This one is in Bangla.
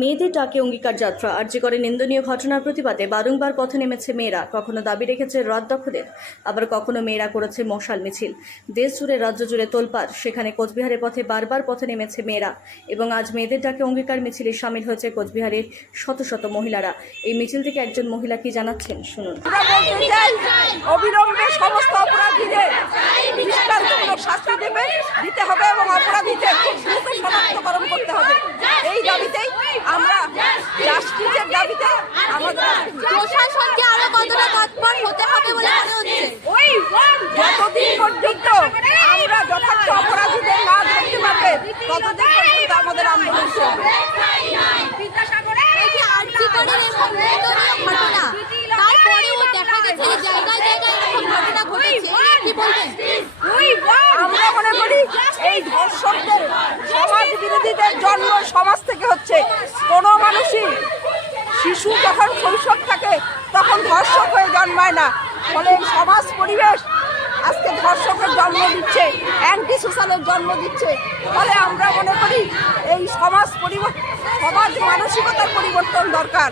মেয়েদের ডাকে অঙ্গীকার যাত্রা আরজি করে নিন্দনীয় ঘটনার প্রতিবাদে বারংবার পথে নেমেছে মেয়েরা। কখনো দাবি রেখেছে রাত দখলের, আবার কখনো মেয়েরা করেছে মশাল মিছিল। দেশ জুড়ে রাজ্য জুড়ে তোলপাড়, সেখানে কোচবিহারের পথে বারবার পথে নেমেছে মেয়েরা এবং আজ মেয়েদের ডাকে অঙ্গীকার মিছিলে সামিল হয়েছে কোচবিহারের শত শত মহিলারা। এই মিছিল থেকে একজন মহিলা কি জানাচ্ছেন শুনুন। অবিলম্বে সমস্ত অপরাধীদের দৃষ্টান্তমূলক শাস্তি দিতে হবে এবং অপরাধীদের খুব দ্রুত শনাক্তকরণ করতে হবে। এই দাবিতেই আমরা জাস্টিসের দাবিতে আমাদের প্রশাসনকে আরো কতটা তৎপর হতে হবে বলে মনে হচ্ছে? যতদিন পর্যন্ত আমরা যথার্থ অপরাধীদের না ধরতে পারবে ততদিন পর্যন্ত আমাদের আন্দোলন চলবে। এই যে আরজি করের এরকম নিন্দনীয় ঘটনা, তারপরেও দেখা গেছে যে জায়গায় জায়গায় এরকম ঘটনা ঘটেছে, কি বলবেন? আমরা মনে করি এই ধর্ষকদের সমাজ বিরোধীদের জন্ম সমাজ থেকে হচ্ছে। কোনো মানুষই শিশু যখন শৈশব থাকে তখন ধর্ষক হয়ে জন্মায় না, ফলে সমাজ পরিবেশ আজকে ধর্ষকের জন্ম দিচ্ছে, অ্যান্টি সোশ্যালের জন্ম দিচ্ছে। ফলে আমরা মনে করি এই সমাজ মানসিকতার পরিবর্তন দরকার।